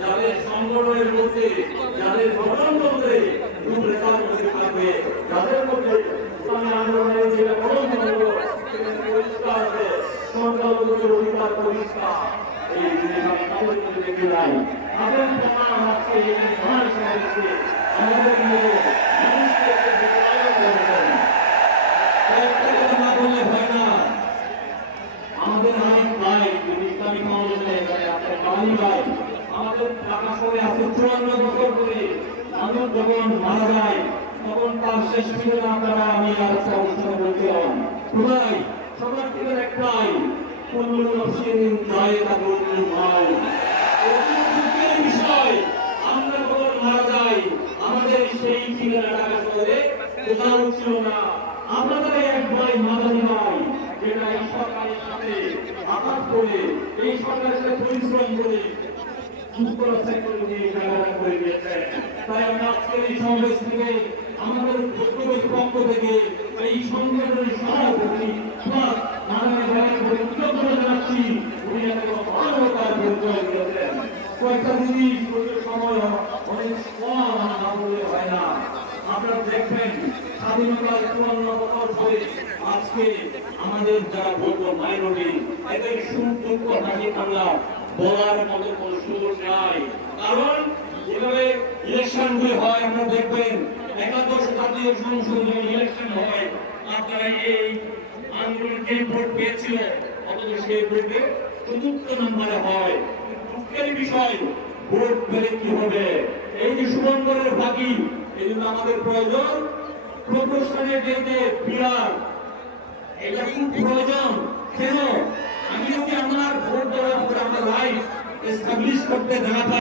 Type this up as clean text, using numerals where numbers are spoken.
যাদের সংগঠনের মধ্যে যাদের গঠনতন্ত্রে রূপরেখার মধ্যে থাকবে যাদের মধ্যে ইসলামী আন্দোলনের যে পরিষ্কার আছে সংখ্যালঘুদের অধিকার পরিষ্কার এই জিনিস আমি কাউকে দেখি নাই তাদের প্রমাণ আজকে এই মহান সমাবেশে আমাদের মতো মানুষকে না বললে হয় না। আমাদের অনেক ভাই ইসলামী ফাউন্ডেশনে আপনার বাঙালি ভাই আমাদের টাকা করে আছে 54 বছর ধরে মানুষ যখন মারা যায় তখন তার শেষ ছিল আপনারা আমি আর অনুষ্ঠানে বলছিলাম ভাই সবার থেকে একটাই কুল্লু নফসিন যায়িকাতুল মাউত বিষয় আমরা যখন মারা যাই আমাদের সেই ঠিকানা টাকা করে কোথাও ছিল না আমাদের এক ভাই মাদানী ভাই যেটা এই সরকারের সাথে আঘাত করে এই সরকারের সাথে পরিশ্রম করে তাই আমি আজকের এই সমাবেশ থেকে আমাদের ব্যক্তিগত পক্ষ থেকে এই সংগঠনের সভাপতি জানাচ্ছি উনি একটা ভালো কাজ করেছেন। কয়েকটা জিনিস সময় অনেক কম না বলে হয় না। আপনারা দেখবেন স্বাধীনতার 54 বছর ধরে আজকে আমাদের যারা বলবো মাইনরিটি এদের সুখ দুঃখ হাসি কান্না বলার মতো কোনো সুযোগ নাই। কারণ যেভাবে ইলেকশনগুলি হয় আপনারা দেখবেন একাদশ জাতীয় সংসদ ইলেকশন হয় আপনারা এই আন্দোলন যে ভোট পেয়েছিল অথচ সেই ভোটে চতুর্থ নম্বরে হয়। দুঃখের বিষয় ভোট পেলে কি হবে এই যে সুবন্ধের বাকি এই জন্য আমাদের প্রয়োজন প্রফেশনে যেতে বিরাট এটা খুব প্রয়োজন। কেন আমি যদি আমার ভোট দেওয়ার পরে আমার রাইট এস্টাবলিশ করতে না